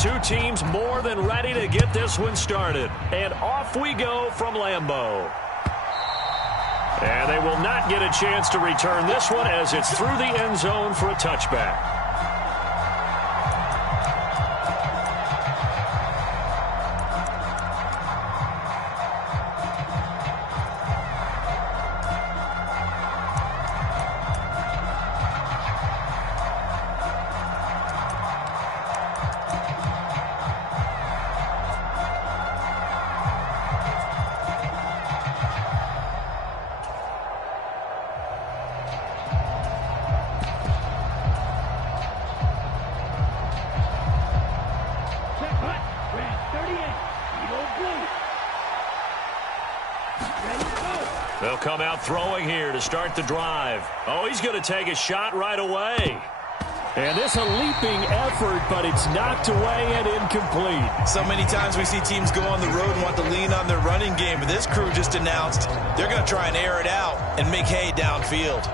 Two teams more than ready to get this one started. And off we go from Lambeau. And they will not get a chance to return this one as it's through the end zone for a touchback. They'll come out throwing here to start the drive. Oh, he's going to take a shot right away. And this a leaping effort, but it's knocked away and incomplete. So many times we see teams go on the road and want to lean on their running game, but this crew just announced they're going to try and air it out and make hay downfield.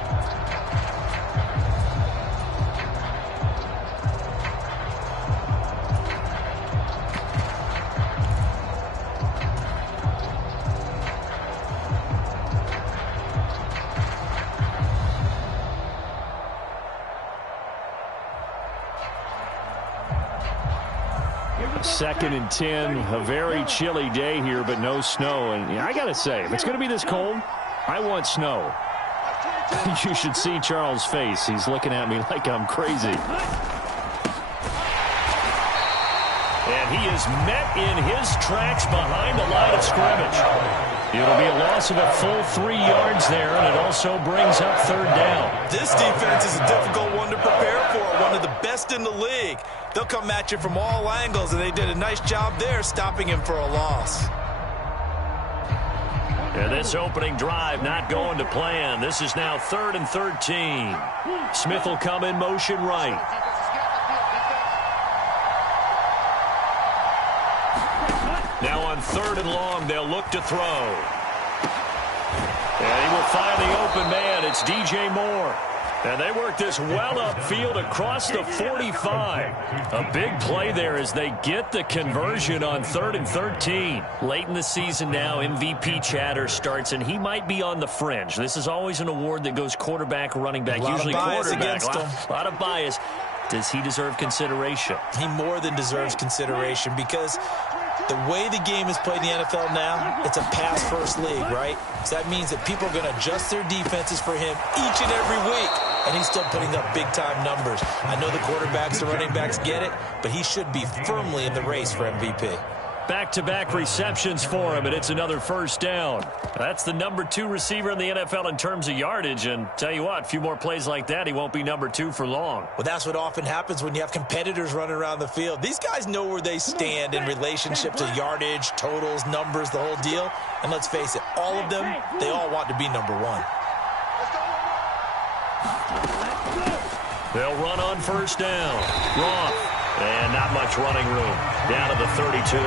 Second and 10, a very chilly day here, but no snow. And I got to say, if it's going to be this cold, I want snow. You should see Charles' face. He's looking at me like I'm crazy. And he is met in his tracks behind the line of scrimmage. It'll be a loss of a full 3 yards there, and it also brings up third down. This defense is a difficult one to prepare for, one of the best in the league. They'll come at you from all angles, and they did a nice job there stopping him for a loss. And this opening drive not going to plan. This is now 3rd and 13. Smith will come in motion right. Now on 3rd and long, they'll look to throw. And he will find the open man. It's DJ Moore. And they work this well upfield across the 45. A big play there as they get the conversion on 3rd and 13. Late in the season now, MVP chatter starts, and he might be on the fringe. This is always an award that goes quarterback, running back, usually quarterback. A lot of bias. Does he deserve consideration? He more than deserves consideration because the way the game is played in the NFL now, it's a pass-first league, right? So that means that people are going to adjust their defenses for him each and every week, and he's still putting up big-time numbers. I know the quarterbacks, the running backs get it, but he should be firmly in the race for MVP. Back-to-back receptions for him, and it's another first down. That's the number 2 receiver in the NFL in terms of yardage, and tell you what, a few more plays like that, he won't be number 2 for long. Well, that's what often happens when you have competitors running around the field. These guys know where they stand in relationship to yardage, totals, numbers, the whole deal. And let's face it, all of them, they all want to be number 1. They'll run on first down. Roth. And not much running room. Down to the 32.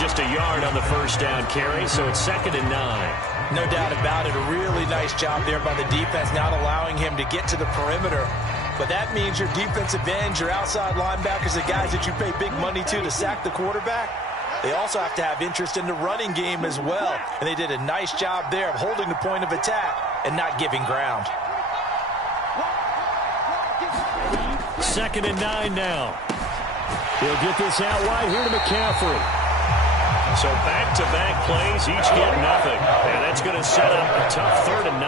Just a yard on the first down carry, so it's 2nd and 9. No doubt about it. A really nice job there by the defense, not allowing him to get to the perimeter. But that means your defensive ends, your outside linebackers, the guys that you pay big money to sack the quarterback, they also have to have interest in the running game as well. And they did a nice job there of holding the point of attack and not giving ground. 2nd and 9 now. He'll get this out wide here to McCaffrey. So back-to-back plays, each get nothing. And that's going to set up a tough 3rd and 9.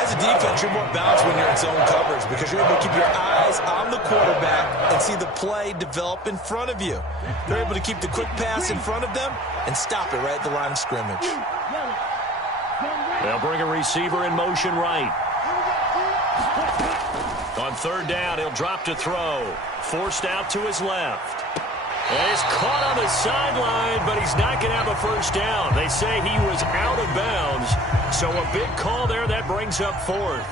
As a defense, you're more balanced when you're in zone coverage because you're able to keep your eyes on the quarterback and see the play develop in front of you. They're able to keep the quick pass in front of them and stop it right at the line of scrimmage. They'll bring a receiver in motion right. On 3rd down, he'll drop to throw. Forced out to his left. And he's caught on the sideline, but he's not going to have a first down. They say he was out of bounds. So a big call there that brings up 4th.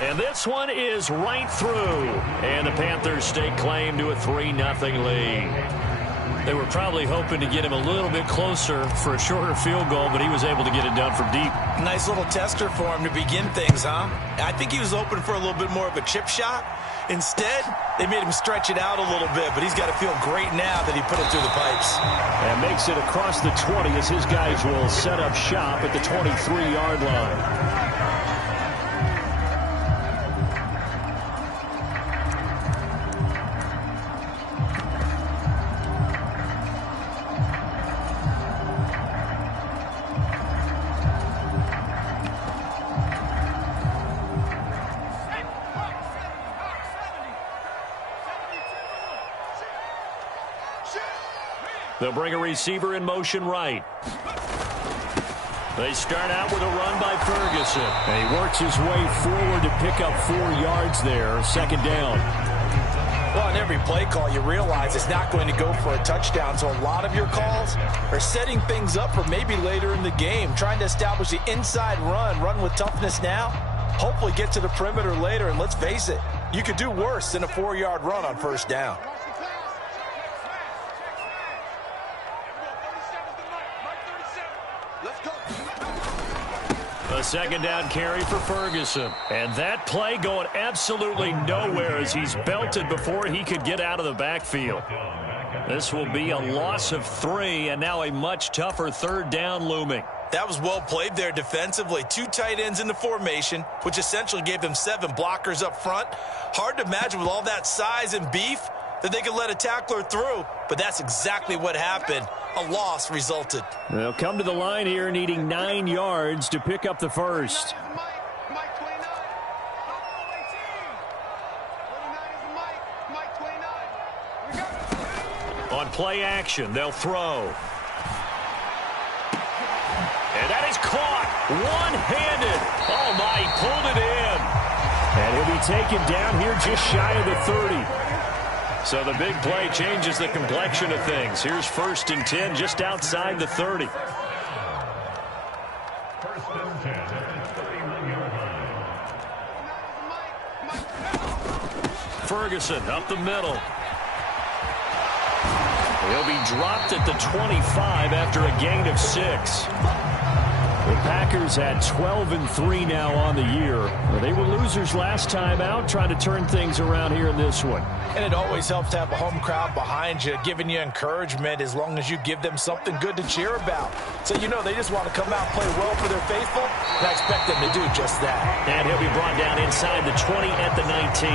And this one is right through. And the Panthers stake claim to a 3-0 lead. They were probably hoping to get him a little bit closer for a shorter field goal, but he was able to get it down from deep. Nice little tester for him to begin things, huh? I think he was hoping for a little bit more of a chip shot. Instead, they made him stretch it out a little bit, but he's got to feel great now that he put it through the pipes. And makes it across the 20 as his guys will set up shop at the 23-yard line. They'll bring a receiver in motion right. They start out with a run by Ferguson. And he works his way forward to pick up 4 yards there. Second down. Well, on every play call, you realize it's not going to go for a touchdown. So a lot of your calls are setting things up for maybe later in the game, trying to establish the inside run with toughness now, hopefully get to the perimeter later. And let's face it, you could do worse than a 4-yard run on first down. A second down carry for Ferguson. And that play going absolutely nowhere as he's belted before he could get out of the backfield. This will be a loss of 3, and now a much tougher third down looming. That was well played there defensively. 2 tight ends in the formation, which essentially gave them 7 blockers up front. Hard to imagine with all that size and beef that they could let a tackler through, but that's exactly what happened. A loss resulted. They'll come to the line here needing 9 yards to pick up the first. On play action, they'll throw. And that is caught one-handed. Oh, my, he pulled it in. And he'll be taken down here just shy of the 30. So the big play changes the complexion of things. Here's 1st and 10 just outside the 30. Ferguson up the middle. He'll be dropped at the 25 after a gain of 6. The Packers at 12-3 now on the year. They were losers last time out, trying to turn things around here in this one. And it always helps to have a home crowd behind you, giving you encouragement as long as you give them something good to cheer about. So you know they just want to come out and play well for their faithful, and I expect them to do just that. And he'll be brought down inside the 20 at the 19.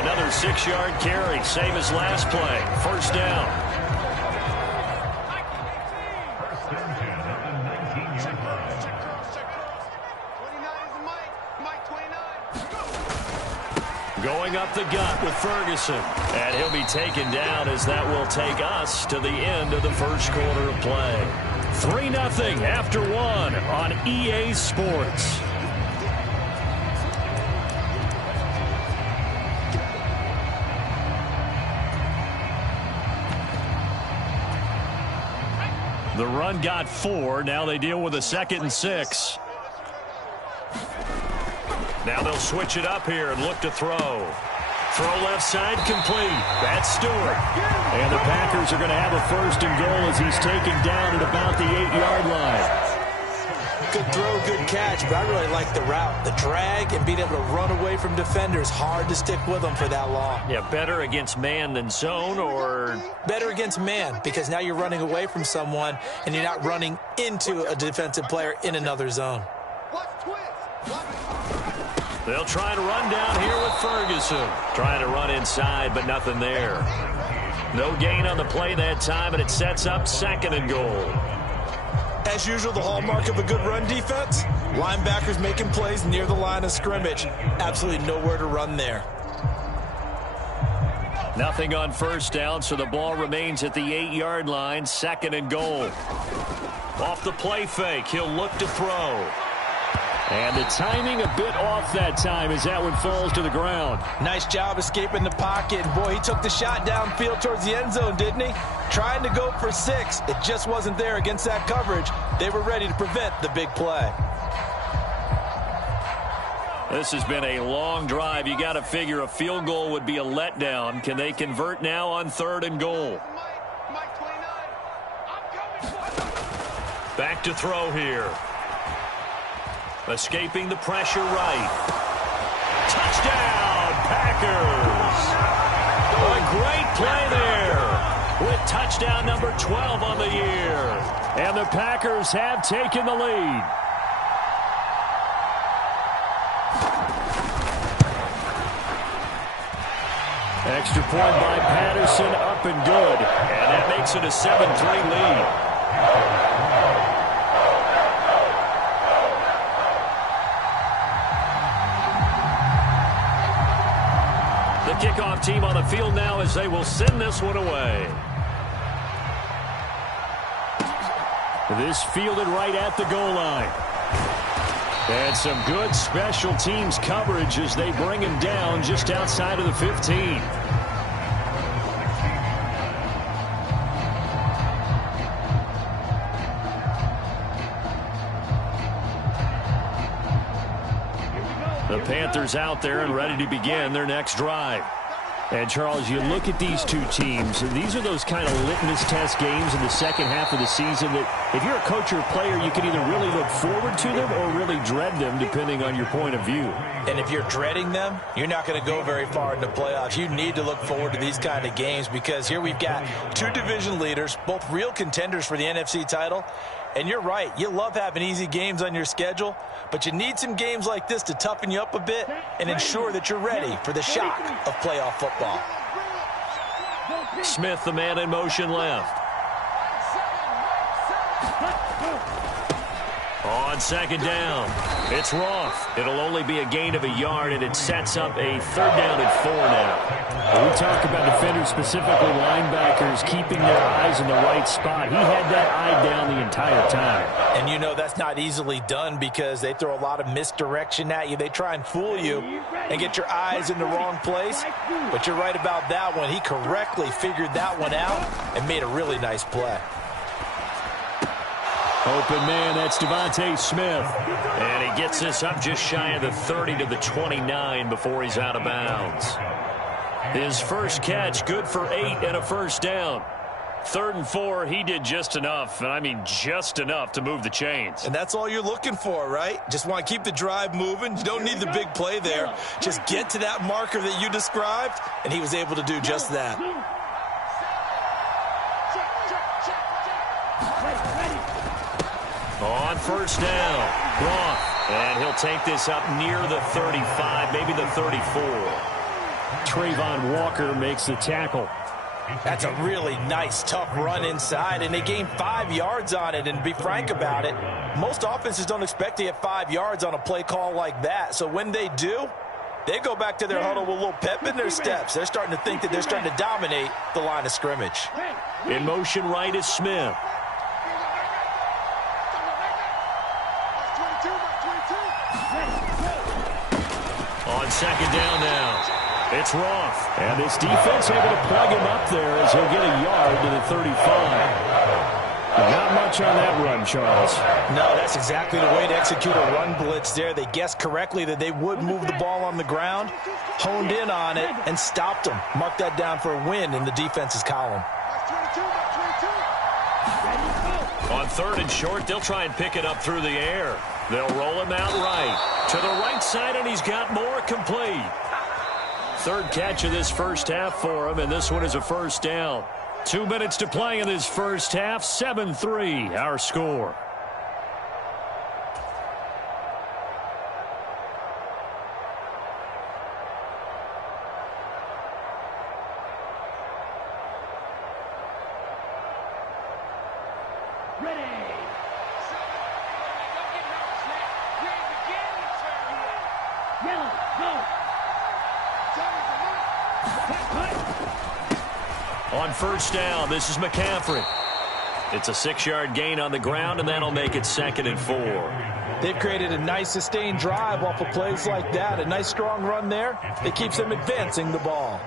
Another 6-yard carry, same as last play. First down. Going up the gut with Ferguson. And he'll be taken down as that will take us to the end of the first quarter of play. 3-0 after 1 on EA Sports. The run got 4. Now they deal with a 2nd and 6. Now they'll switch it up here and look to throw. Throw left side complete. That's Stewart. And the Packers are going to have a 1st and goal as he's taken down at about the 8-yard line. Good throw, good catch, but I really like the route. The drag and being able to run away from defenders. Hard to stick with them for that long. Yeah, better against man than zone, or? Better against man, because now you're running away from someone and you're not running into a defensive player in another zone. They'll try to run down here with Ferguson. Trying to run inside, but nothing there. No gain on the play that time, and it sets up 2nd and goal. As usual, the hallmark of a good run defense, linebackers making plays near the line of scrimmage. Absolutely nowhere to run there. Nothing on first down, so the ball remains at the 8-yard line, 2nd and goal. Off the play fake, he'll look to throw. And the timing a bit off that time as that one falls to the ground. Nice job escaping the pocket. And boy, he took the shot downfield towards the end zone, didn't he? Trying to go for 6. It just wasn't there against that coverage. They were ready to prevent the big play. This has been a long drive. You got to figure a field goal would be a letdown. Can they convert now on 3rd and goal? back to throw here. Escaping the pressure right. Touchdown, Packers. A great play there with touchdown number 12 on the year. And the Packers have taken the lead. Extra point by Patterson, up and good. And that makes it a 7-3 lead. The kickoff team on the field now as they will send this one away. This fielded right at the goal line. And some good special teams coverage as they bring him down just outside of the 15. The Panthers out there and ready to begin their next drive. And, Charles, you look at these two teams, and these are those kind of litmus test games in the second half of the season that if you're a coach or a player, you can either really look forward to them or really dread them, depending on your point of view. And if you're dreading them, you're not going to go very far in the playoffs. You need to look forward to these kind of games because here we've got two division leaders, both real contenders for the NFC title. And you're right, you love having easy games on your schedule, but you need some games like this to toughen you up a bit and ensure that you're ready for the shock of playoff football. Smith, the man in motion left. On second down, it's Roth. It'll only be a gain of a yard, and it sets up a third down and 4 now. We talk about defenders, specifically linebackers, keeping their eyes in the right spot. He had that eye down the entire time. And you know that's not easily done because they throw a lot of misdirection at you. They try and fool you and get your eyes in the wrong place. But you're right about that one. He correctly figured that one out and made a really nice play. Open man, that's Devontae Smith. And he gets this up just shy of the 30 to the 29 before he's out of bounds. His first catch, good for 8 and a first down. 3rd and 4, he did just enough, and I mean just enough to move the chains. And that's all you're looking for, right? Just want to keep the drive moving. You don't need the big play there. Just get to that marker that you described, and he was able to do just that. On first down, Roth, and he'll take this up near the 35, maybe the 34. Trayvon Walker makes the tackle. That's a really nice, tough run inside, and they gained 5 yards on it. And to be frank about it, most offenses don't expect to get 5 yards on a play call like that. So when they do, they go back to their huddle with a little pep in their steps. They're starting to think that they're starting to dominate the line of scrimmage. In motion right is Smith. On second down now, it's Roth. And this defense able to plug him up there as he'll get a yard to the 35. Not much on that run, Charles. No, that's exactly the way to execute a run blitz there. They guessed correctly that they would move the ball on the ground, honed in on it, and stopped them. Mark that down for a win in the defense's column. On 3rd and short, they'll try and pick it up through the air. They'll roll him out right. To the right side, and he's got more complete. 3rd catch of this first half for him, and this one is a first down. 2 minutes to play in this first half. 7-3, our score. On first down, this is McCaffrey. It's a 6-yard gain on the ground, and that'll make it 2nd and 4. They've created a nice sustained drive off of plays like that. A nice strong run there that keeps them advancing the ball.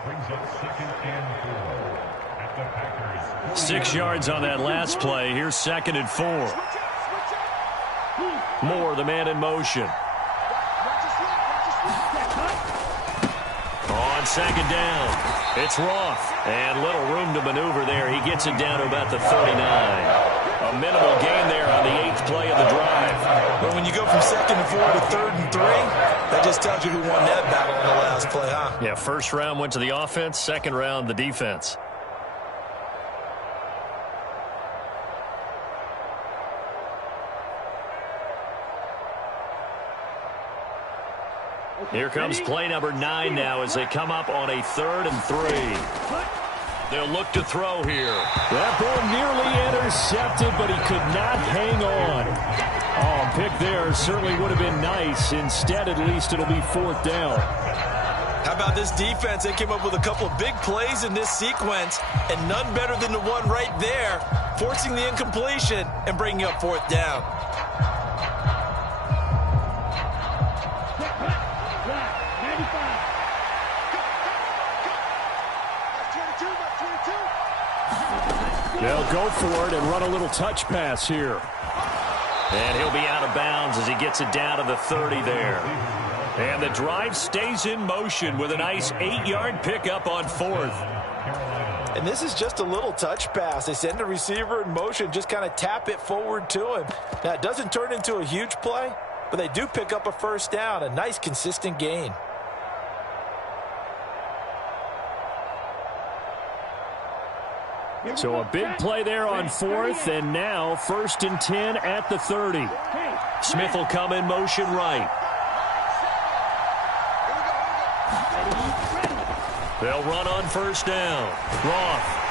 6 yards on that last play. Here's 2nd and 4. Moore, the man in motion. On second down, it's Roth. And little room to maneuver there. He gets it down to about the 39. A minimal gain there on the 8th play of the drive. But when you go from 2nd and 4 to 3rd and 3, that just tells you who won that battle in the last play, huh? Yeah, first round went to the offense, second round the defense. Here comes play number 9 now as they come up on a 3rd and 3. They'll look to throw here. That ball nearly intercepted, but he could not hang on. Oh, pick there certainly would have been nice. Instead, at least it'll be 4th down. How about this defense? They came up with a couple of big plays in this sequence, and none better than the one right there, forcing the incompletion and bringing up 4th down. They'll go for it and run a little touch pass here. And he'll be out of bounds as he gets it down to the 30 there. And the drive stays in motion with a nice 8-yard pickup on 4th. And this is just a little touch pass. They send the receiver in motion, just kind of tap it forward to him. Now, it doesn't turn into a huge play, but they do pick up a 1st down, a nice, consistent gain. So a big play there on 4th, and now 1st and 10 at the 30. Smith will come in motion right. They'll run on 1st down. Roth.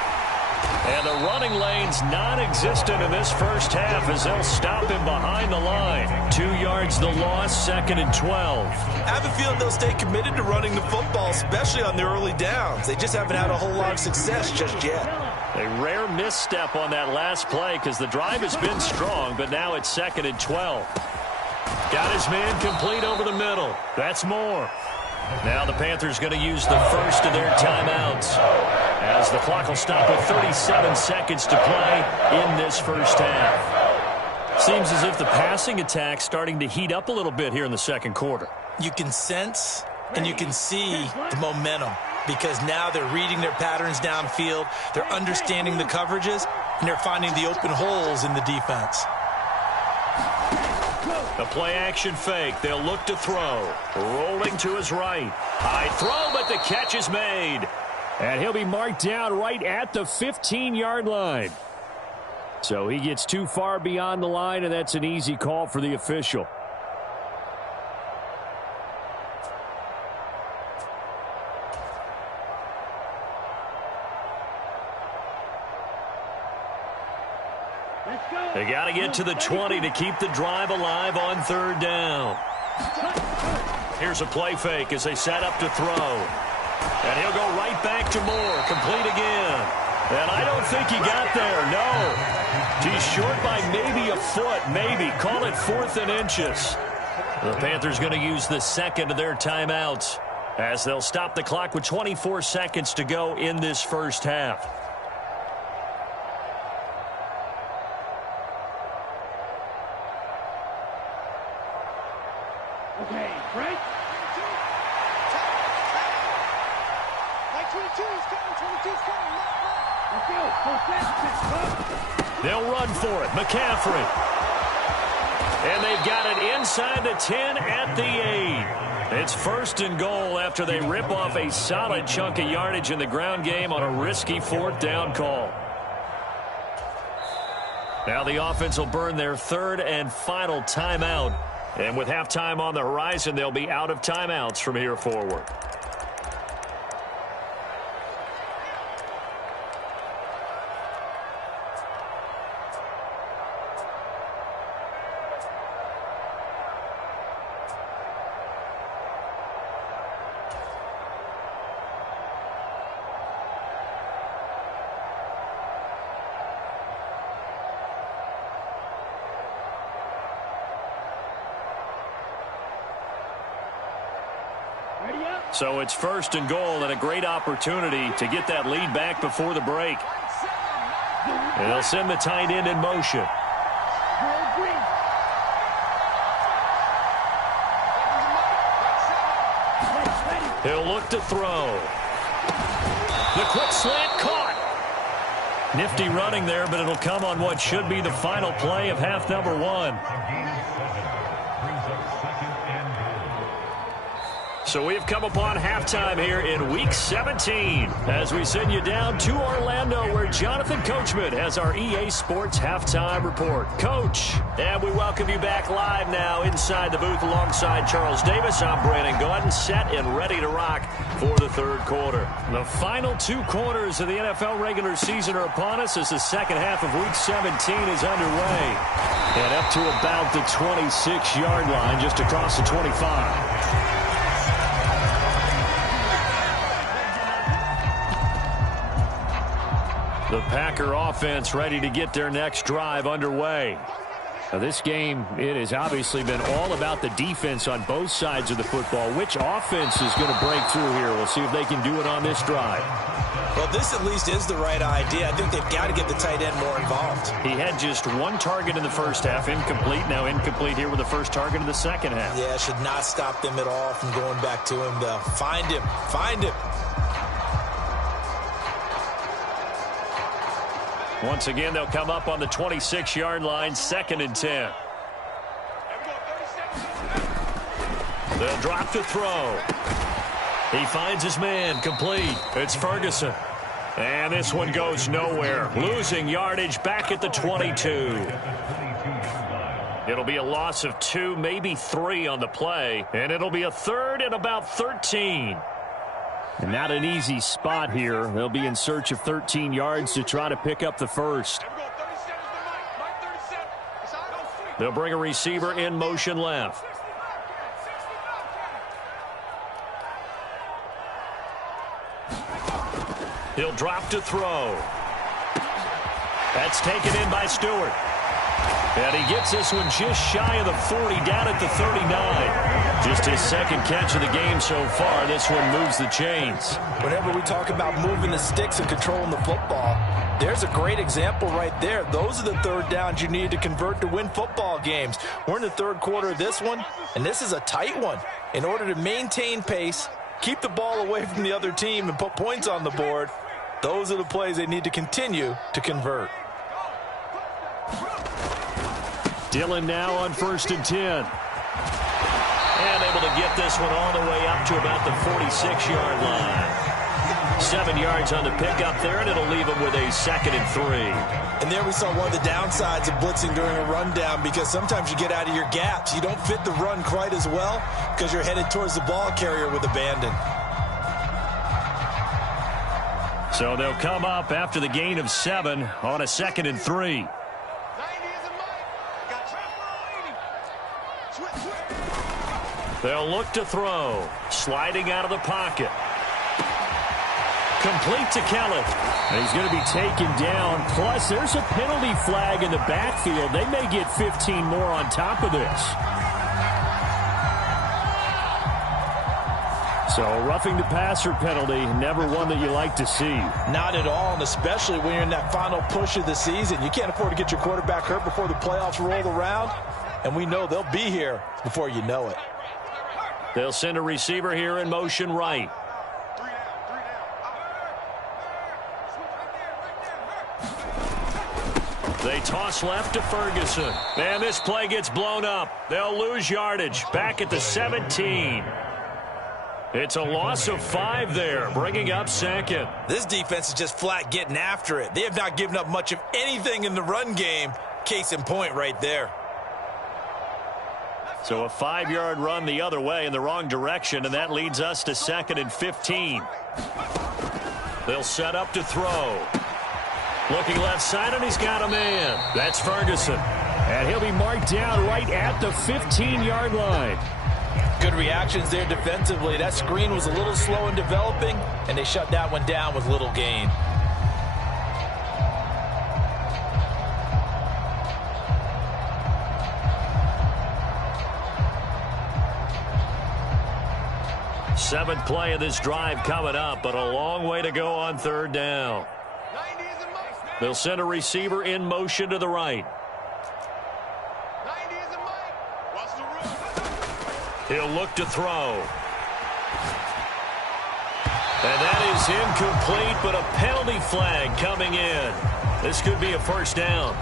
And the running lane's non-existent in this first half as they'll stop him behind the line. 2 yards the loss, 2nd and 12. I have a feeling they'll stay committed to running the football, especially on the early downs. They just haven't had a whole lot of success just yet. A rare misstep on that last play because the drive has been strong, but now it's 2nd and 12. Got his man complete over the middle. That's Moore. Now the Panthers going to use the first of their timeouts as the clock will stop with 37 seconds to play in this first half. Seems as if the passing attack's starting to heat up a little bit here in the second quarter. You can sense and you can see the momentum because now they're reading their patterns downfield, they're understanding the coverages, and they're finding the open holes in the defense. The play-action fake. They'll look to throw. Rolling to his right. High throw, but the catch is made. And he'll be marked down right at the 15-yard line. So he gets too far beyond the line, and that's an easy call for the official. They got to get to the 20 to keep the drive alive on 3rd down. Here's a play fake as they set up to throw. And he'll go right back to Moore. Complete again. And I don't think he got there. No. He's short by maybe a foot. Maybe. Call it 4th and inches. The Panthers going to use the second of their timeouts as they'll stop the clock with 24 seconds to go in this first half. Okay, right? 22's coming. Let's go. They'll run for it. McCaffrey. And they've got it inside the 10 at the 8. It's 1st and goal after they rip off a solid chunk of yardage in the ground game on a risky 4th down call. Now the offense will burn their 3rd and final timeout. And with halftime on the horizon, they'll be out of timeouts from here forward. So it's 1st and goal and a great opportunity to get that lead back before the break. And they'll send the tight end in motion. He'll look to throw. The quick slant caught. Nifty running there, but it'll come on what should be the final play of half number 1. So we've come upon halftime here in Week 17 as we send you down to Orlando where Jonathan Coachman has our EA Sports Halftime Report. Coach. And we welcome you back live now inside the booth alongside Charles Davis. I'm Brandon Gaudin, set and ready to rock for the third quarter. The final 2 quarters of the NFL regular season are upon us as the second half of Week 17 is underway. And up to about the 26-yard line, just across the 25. The Packer offense ready to get their next drive underway. Now this game, it has obviously been all about the defense on both sides of the football. Which offense is going to break through here? We'll see if they can do it on this drive. Well, this at least is the right idea. I think they've got to get the tight end more involved. He had just 1 target in the first half, incomplete. Now incomplete here with the first target of the second half. Yeah, should not stop them at all from going back to him to find him. Find him. Once again, they'll come up on the 26-yard line, 2nd and 10. They'll drop to throw. He finds his man, complete. It's Ferguson. And this one goes nowhere. Losing yardage back at the 22. It'll be a loss of 2, maybe 3 on the play. And it'll be a 3rd and about 13. And not an easy spot here. They'll be in search of 13 yards to try to pick up the first. They'll bring a receiver in motion left. He'll drop to throw. That's taken in by Stewart. And he gets this one just shy of the 40, down at the 39. Just his second catch of the game so far. This one moves the chains. Whenever we talk about moving the sticks and controlling the football, there's a great example right there. Those are the third downs you need to convert to win football games. We're in the third quarter of this one, and this is a tight one. In order to maintain pace, keep the ball away from the other team, and put points on the board, those are the plays they need to continue to convert. Dillon now on 1st and 10. And able to get this one all the way up to about the 46-yard line. 7 yards on the pickup there, and it'll leave him with a 2nd and 3. And there we saw one of the downsides of blitzing during a rundown, because sometimes you get out of your gaps. You don't fit the run quite as well because you're headed towards the ball carrier with abandon. So they'll come up after the gain of 7 on a 2nd and 3. They'll look to throw. Sliding out of the pocket. Complete to Kelly. And he's going to be taken down. Plus, there's a penalty flag in the backfield. They may get 15 more on top of this. So a roughing the passer penalty, never one that you like to see. Not at all, and especially when you're in that final push of the season. You can't afford to get your quarterback hurt before the playoffs roll around. And we know they'll be here before you know it. They'll send a receiver here in motion right. They toss left to Ferguson. And this play gets blown up. They'll lose yardage back at the 17. It's a loss of 5 there, bringing up 2nd. This defense is just flat getting after it. They have not given up much of anything in the run game. Case in point right there. So a 5-yard run the other way in the wrong direction, and that leads us to 2nd and 15. They'll set up to throw. Looking left side, and he's got a man. That's Ferguson. And he'll be marked down right at the 15-yard line. Good reactions there defensively. That screen was a little slow in developing, and they shut that one down with little gain. Seventh play of this drive coming up, but a long way to go on 3rd down. They'll send a receiver in motion to the right. He'll look to throw. And that is incomplete, but a penalty flag coming in. This could be a first down.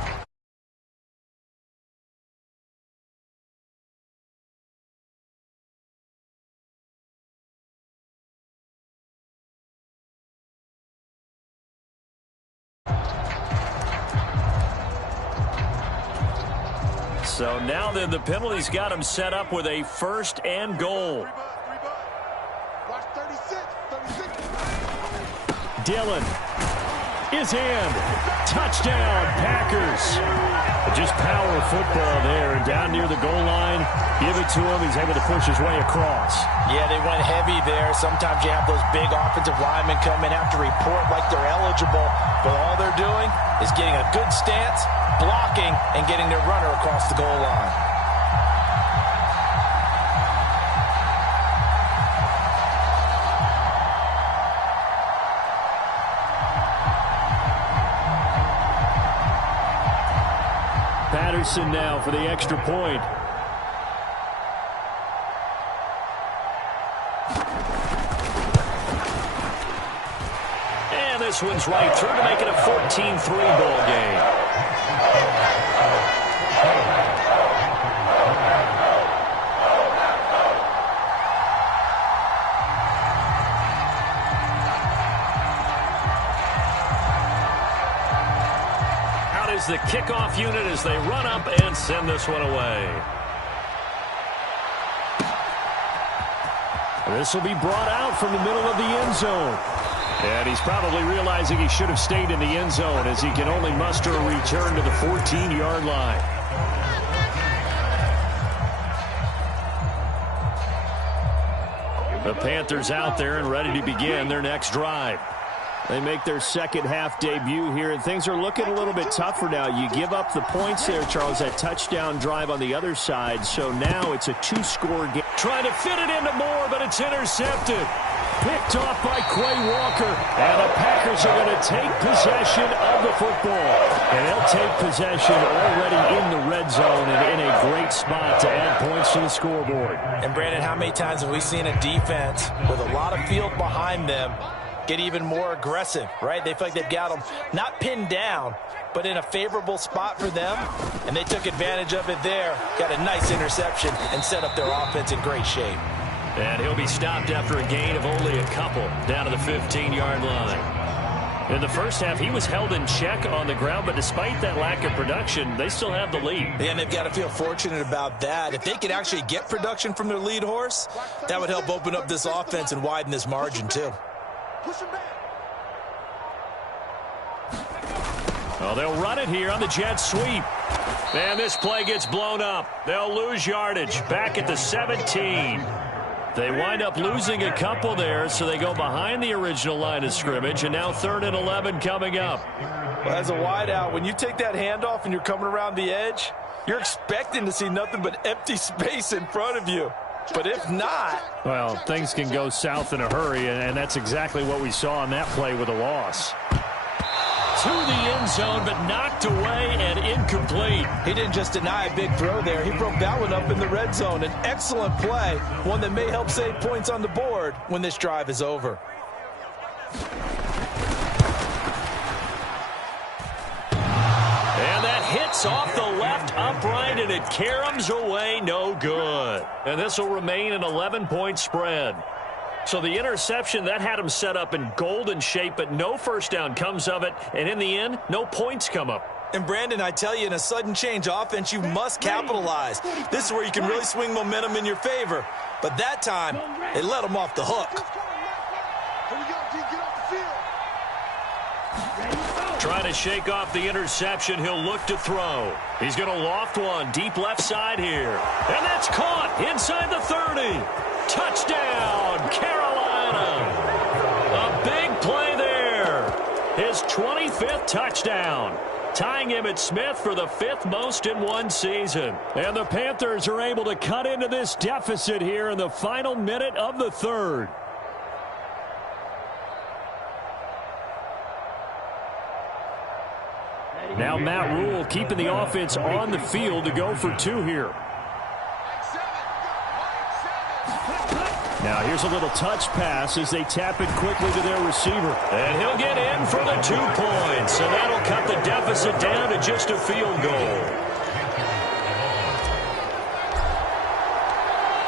So now then the penalty's got him set up with a first and goal. Watch 36. Dillon is in. Touchdown, Packers. Just power football there. And down near the goal line, give it to him. He's able to push his way across. Yeah, they went heavy there. Sometimes you have those big offensive linemen come in, have to report like they're eligible. But all they're doing is getting a good stance, blocking, and getting their runner across the goal line. Patterson now for the extra point. And this one's right through to make it a 14-3 ball game. The kickoff unit as they run up and send this one away. This will be brought out from the middle of the end zone. And he's probably realizing he should have stayed in the end zone as he can only muster a return to the 14-yard line. The Panthers out there and ready to begin their next drive. They make their second half debut here, and things are looking a little bit tougher now. You give up the points there, Charles, that touchdown drive on the other side. So now it's a two-score game. Trying to fit it into Moore, but it's intercepted. Picked off by Quay Walker. And the Packers are going to take possession of the football. And they'll take possession already in the red zone and in a great spot to add points to the scoreboard. And, Brandon, how many times have we seen a defense with a lot of field behind them get even more aggressive, right? They feel like they've got them not pinned down, but in a favorable spot for them, and they took advantage of it there, got a nice interception, and set up their offense in great shape. And he'll be stopped after a gain of only a couple down to the 15-yard line. In the first half, he was held in check on the ground, but despite that lack of production, they still have the lead. And they've got to feel fortunate about that. If they could actually get production from their lead horse, that would help open up this offense and widen this margin, too. Push him back. Well, they'll run it here on the jet sweep. And this play gets blown up. They'll lose yardage back at the 17. They wind up losing a couple there, so they go behind the original line of scrimmage, and now 3rd and 11 coming up. Well, as a wideout, when you take that handoff and you're coming around the edge, you're expecting to see nothing but empty space in front of you. But if not, well, things can go south in a hurry, and that's exactly what we saw on that play with a loss. To the end zone, but knocked away and incomplete. He didn't just deny a big throw there. He broke that one up in the red zone. An excellent play, one that may help save points on the board when this drive is over. And that hits off the left upright, and it caroms away, no good. And this will remain an 11-point spread. So the interception, that had him set up in golden shape, but no first down comes of it. And in the end, no points come up. And, Brandon, I tell you, in a sudden change offense, you must capitalize. This is where you can really swing momentum in your favor. But that time, they let him off the hook. Here we go, team, get off the field. Trying to shake off the interception. He'll look to throw. He's going to loft one deep left side here. And that's caught inside the 30. Touchdown, Carolina. A big play there. His 25th touchdown. Tying him at Smith for the 5th most in one season. And the Panthers are able to cut into this deficit here in the final minute of the 3rd. Now Matt Rule keeping the offense on the field to go for 2 here. Now here's a little touch pass as they tap it quickly to their receiver. And he'll get in for the 2 points, and that'll cut the deficit down to just a field goal.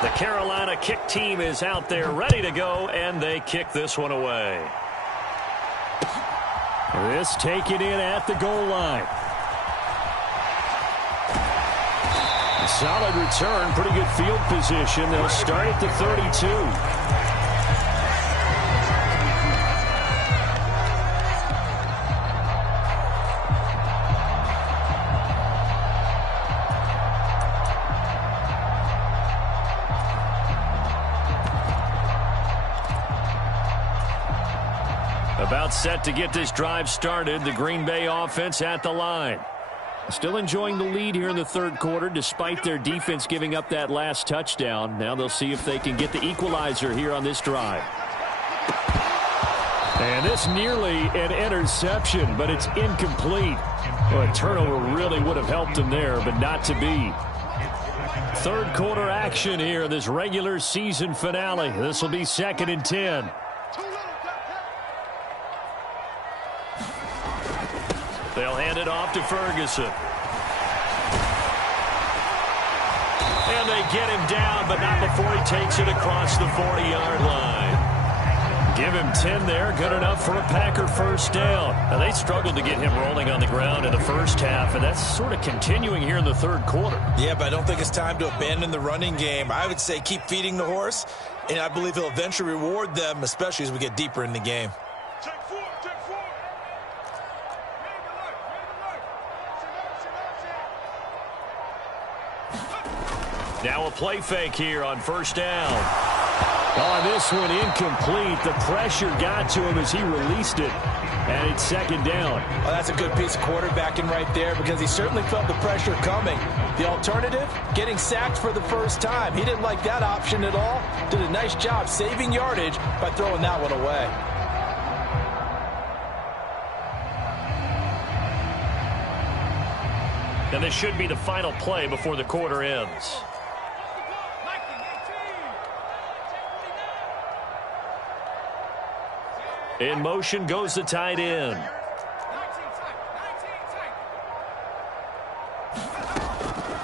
The Carolina kick team is out there ready to go, and they kick this one away. This taken in at the goal line. A solid return, pretty good field position. They'll start at the 32. About set to get this drive started. The Green Bay offense at the line. Still enjoying the lead here in the third quarter despite their defense giving up that last touchdown. Now they'll see if they can get the equalizer here on this drive. And this nearly an interception, but it's incomplete. Well, a turnover really would have helped them there, but not to be. Third quarter action here in this regular season finale. This will be 2nd and 10. They'll hand it off to Ferguson. And they get him down, but not before he takes it across the 40-yard line. Give him 10 there, good enough for a Packer first down. Now, they struggled to get him rolling on the ground in the first half, and that's sort of continuing here in the third quarter. Yeah, but I don't think it's time to abandon the running game. I would say keep feeding the horse, and I believe he'll eventually reward them, especially as we get deeper in the game. Now a play fake here on first down. On this one, incomplete. The pressure got to him as he released it, and it's 2nd down. Well, that's a good piece of quarterbacking right there because he certainly felt the pressure coming. The alternative, getting sacked for the first time. He didn't like that option at all. Did a nice job saving yardage by throwing that one away. And this should be the final play before the quarter ends. In motion goes the tight end.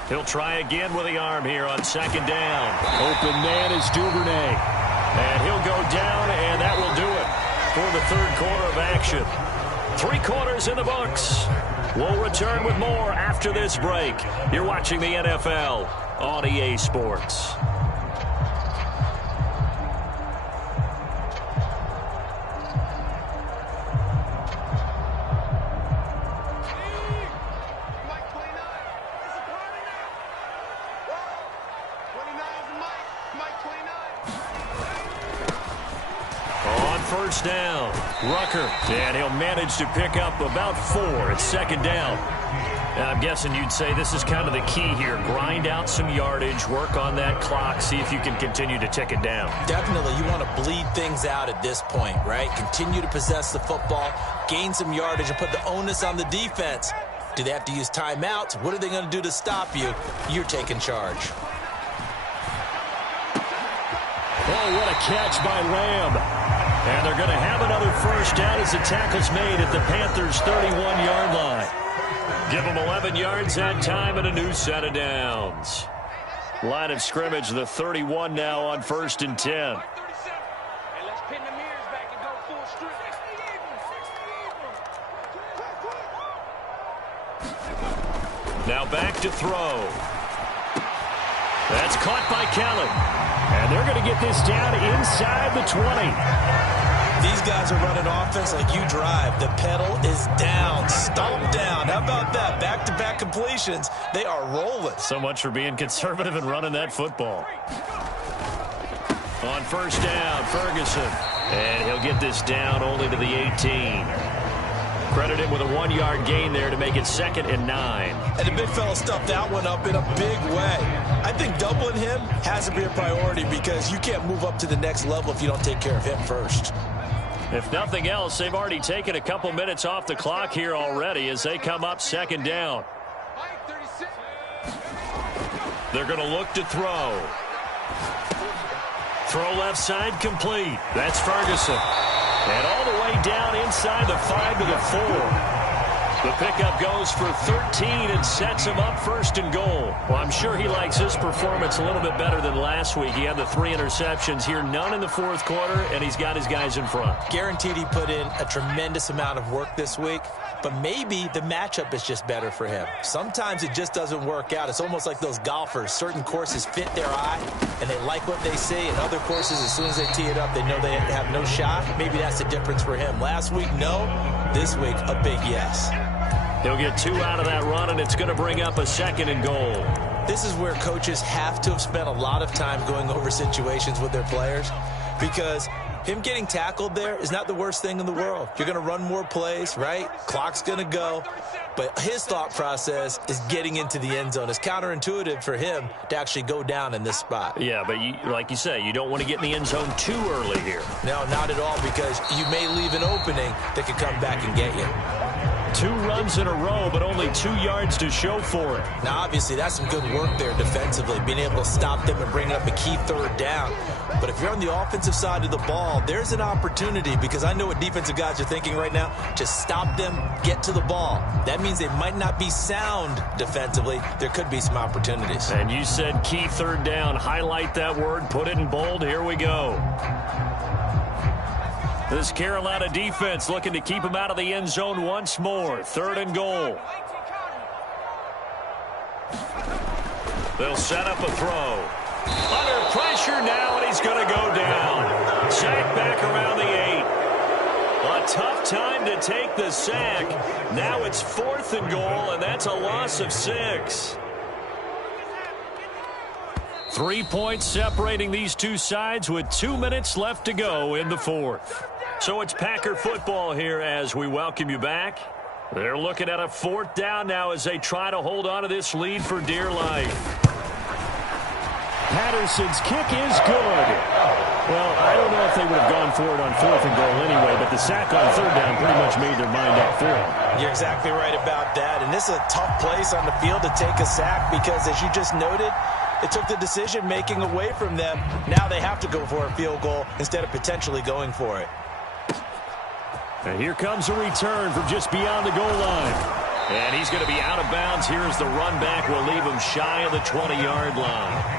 He'll try again with the arm here on 2nd down. Open man is Duvernay. And he'll go down, and that will do it for the third quarter of action. 3 quarters in the books. We'll return with more after this break. You're watching the NFL on EA Sports. First down, Rucker, and he'll manage to pick up about 4. It's 2nd down. And I'm guessing you'd say this is kind of the key here. Grind out some yardage, work on that clock, see if you can continue to tick it down. Definitely, you want to bleed things out at this point, right? Continue to possess the football, gain some yardage, and put the onus on the defense. Do they have to use timeouts? What are they going to do to stop you? You're taking charge. Oh, what a catch by Lamb. And they're going to have another first down as the tackle's made at the Panthers' 31-yard line. Give them 11 yards that time and a new set of downs. Line of scrimmage, the 31 now on 1st and 10. Now back to throw. That's caught by Kelly. And they're going to get this down inside the 20. These guys are running offense like you drive. The pedal is down. Stomp down. How about that? Back-to-back completions. They are rolling. So much for being conservative and running that football. On first down, Ferguson. And he'll get this down only to the 18. Credit him with a 1-yard gain there to make it 2nd and 9. And the big fella stuffed that one up in a big way. I think doubling him has to be a priority because you can't move up to the next level if you don't take care of him first. If nothing else, they've already taken a couple minutes off the clock here already as they come up 2nd down. They're going to look to throw. Throw left side complete. That's Ferguson. And all the way down inside the 5 to the 4. The pickup goes for 13 and sets him up first and goal. Well, I'm sure he likes his performance a little bit better than last week. He had the 3 interceptions here, none in the fourth quarter, and he's got his guys in front. Guaranteed he put in a tremendous amount of work this week, but maybe the matchup is just better for him. Sometimes it just doesn't work out. It's almost like those golfers. Certain courses fit their eye, and they like what they see, and other courses, as soon as they tee it up, they know they have no shot. Maybe that's the difference for him. Last week, no. This week, a big yes. He'll get 2 out of that run, and it's going to bring up a 2nd and goal. This is where coaches have to have spent a lot of time going over situations with their players, because him getting tackled there is not the worst thing in the world. You're going to run more plays, right? Clock's going to go. But his thought process is getting into the end zone. It's counterintuitive for him to actually go down in this spot. Yeah, but like you say, you don't want to get in the end zone too early here. No, not at all, because you may leave an opening that could come back and get you. 2 runs in a row, but only 2 yards to show for it. Now, obviously, that's some good work there defensively, being able to stop them and bring up a key 3rd down. But if you're on the offensive side of the ball, there's an opportunity, because I know what defensive guys are thinking right now, to stop them, get to the ball. That means they might not be sound defensively. There could be some opportunities. And you said key 3rd down. Highlight that word, put it in bold. Here we go. This Carolina defense looking to keep him out of the end zone once more. 3rd and goal. They'll set up a throw. Under pressure now, and he's going to go down. Sack back around the 8. A tough time to take the sack. Now it's 4th and goal, and that's a loss of 6. 3 points separating these two sides with 2 minutes left to go in the 4th. So it's Packer football here as we welcome you back. They're looking at a 4th down now as they try to hold on to this lead for dear life. Patterson's kick is good. Well, I don't know if they would have gone for it on 4th and goal anyway, but the sack on 3rd down pretty much made their mind up for it. You're exactly right about that, and this is a tough place on the field to take a sack because, as you just noted, it took the decision-making away from them. Now they have to go for a field goal instead of potentially going for it. And here comes a return from just beyond the goal line. And he's going to be out of bounds. Here's the run back. We'll leave him shy of the 20-yard line.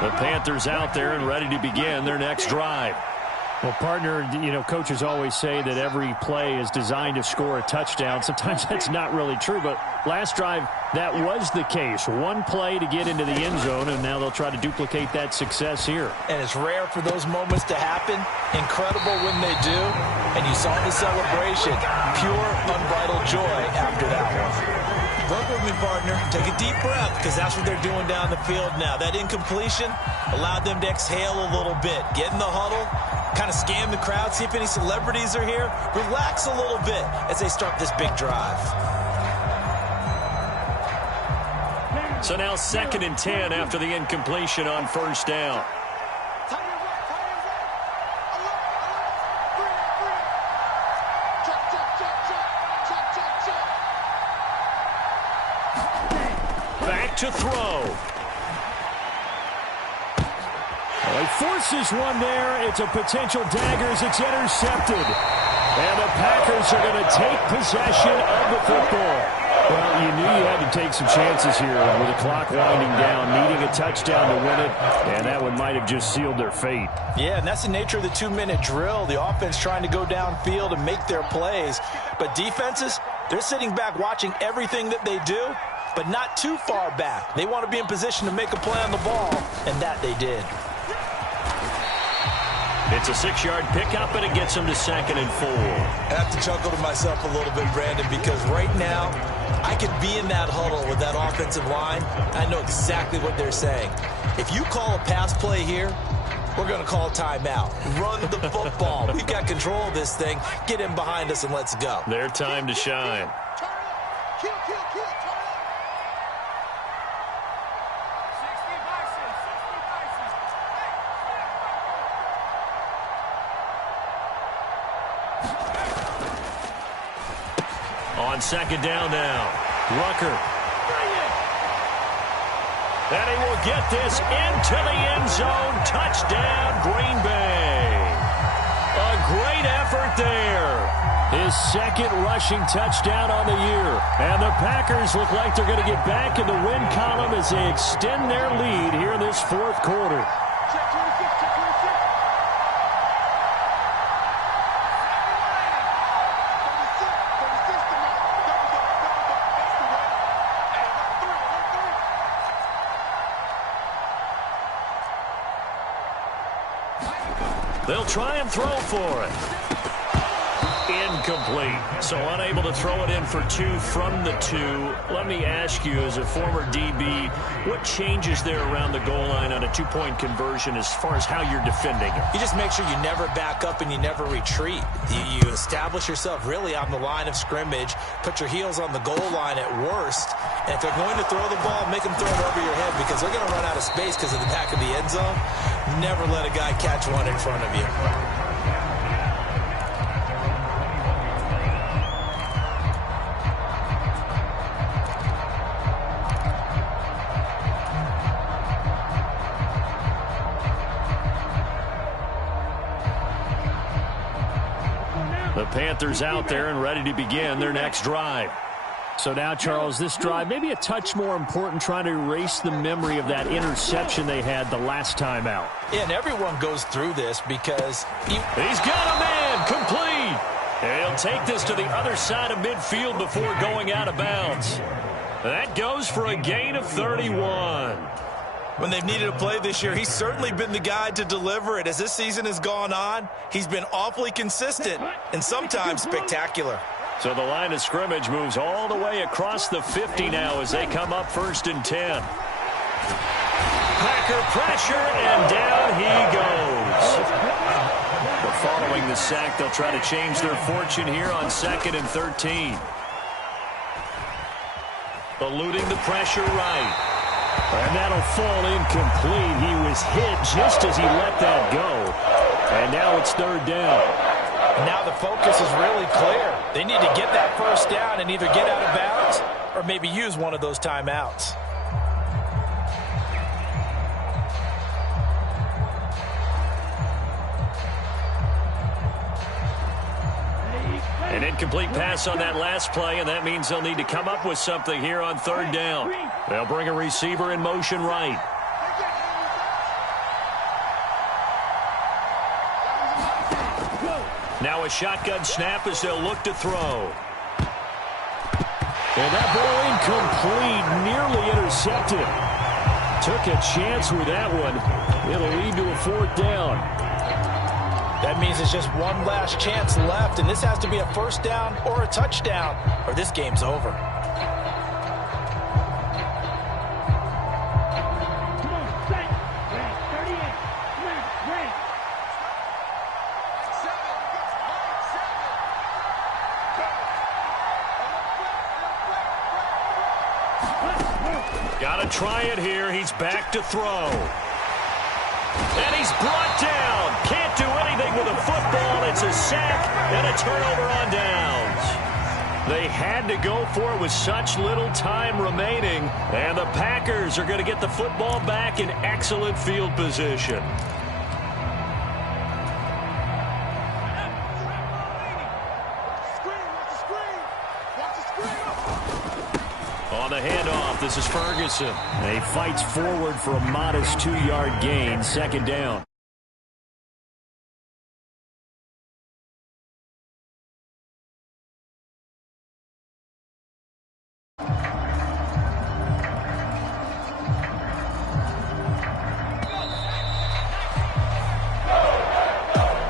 The Panthers out there and ready to begin their next drive. Well, partner, you know, coaches always say that every play is designed to score a touchdown. Sometimes that's not really true, but last drive, that was the case. One play to get into the end zone, and now they'll try to duplicate that success here. And it's rare for those moments to happen. Incredible when they do. And you saw the celebration. Pure, unbridled joy after that one. Work with me, partner. Take a deep breath, because that's what they're doing down the field now. That incompletion allowed them to exhale a little bit. Get in the huddle, kind of scan the crowd, see if any celebrities are here. Relax a little bit as they start this big drive. So now 2nd and 10 after the incompletion on 1st down. Back to throw. Well, he forces one there. It's a potential dagger as it's intercepted. And the Packers are going to take possession of the football. Well, you knew you had to take some chances here with the clock winding down, needing a touchdown to win it, and that one might have just sealed their fate. Yeah, and that's the nature of the 2-minute drill. The offense trying to go downfield and make their plays. But defenses, they're sitting back watching everything that they do, but not too far back. They want to be in position to make a play on the ball, and that they did. It's a 6-yard pickup, and it gets them to 2nd and 4. I have to chuckle to myself a little bit, Brandon, because right now I could be in that huddle with that offensive line. I know exactly what they're saying. If you call a pass play here, we're going to call timeout. Run the football. We've got control of this thing. Get in behind us and let's go. Their time to shine. On second down now, Rucker. And he will get this into the end zone. Touchdown, Green Bay. A great effort there. His second rushing touchdown on the year. And the Packers look like they're going to get back in the win column as they extend their lead here in this fourth quarter. Check 26, check 26. 36 tonight. Double up. That's the way. Hey, 1-3. They'll try and throw for it. Incomplete. So unable to throw it in for 2 from the 2. Let me ask you, as a former DB, what changes there around the goal line on a 2-point conversion as far as how you're defending it? You just make sure you never back up and you never retreat. You establish yourself really on the line of scrimmage, put your heels on the goal line at worst, and if they're going to throw the ball, make them throw it over your head because they're going to run out of space because of the back of the end zone. Never let a guy catch one in front of you. The Panthers out there and ready to begin their next drive. So now, Charles, this drive maybe a touch more important, trying to erase the memory of that interception they had the last time out. Yeah, and everyone goes through this because He's got a man complete. And he'll take this to the other side of midfield before going out of bounds. That goes for a gain of 31. when they've needed a play this year, he's certainly been the guy to deliver it. As this season has gone on, he's been awfully consistent and sometimes spectacular. So the line of scrimmage moves all the way across the 50 now as they come up 1st and 10. Packer pressure, and down he goes. But following the sack, they'll try to change their fortune here on 2nd and 13. Eluding the pressure right. And that'll fall incomplete. He was hit just as he let that go. And now it's 3rd down. Now the focus is really clear. They need to get that 1st down and either get out of bounds or maybe use one of those timeouts. An incomplete pass on that last play, and that means they'll need to come up with something here on 3rd down. They'll bring a receiver in motion right. Now a shotgun snap as they'll look to throw. And that ball incomplete, nearly intercepted. Took a chance with that one. It'll lead to a 4th down. That means it's just one last chance left, and this has to be a 1st down or a touchdown, or this game's over. Got to try it here. He's back to throw. And he's brought down. Can't do anything with a football. It's a sack and a turnover on downs. They had to go for it with such little time remaining. And the Packers are going to get the football back in excellent field position. On the handoff, this is Ferguson. And he fights forward for a modest 2-yard gain, 2nd down.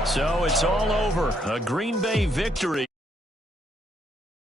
So it's all over. A Green Bay victory.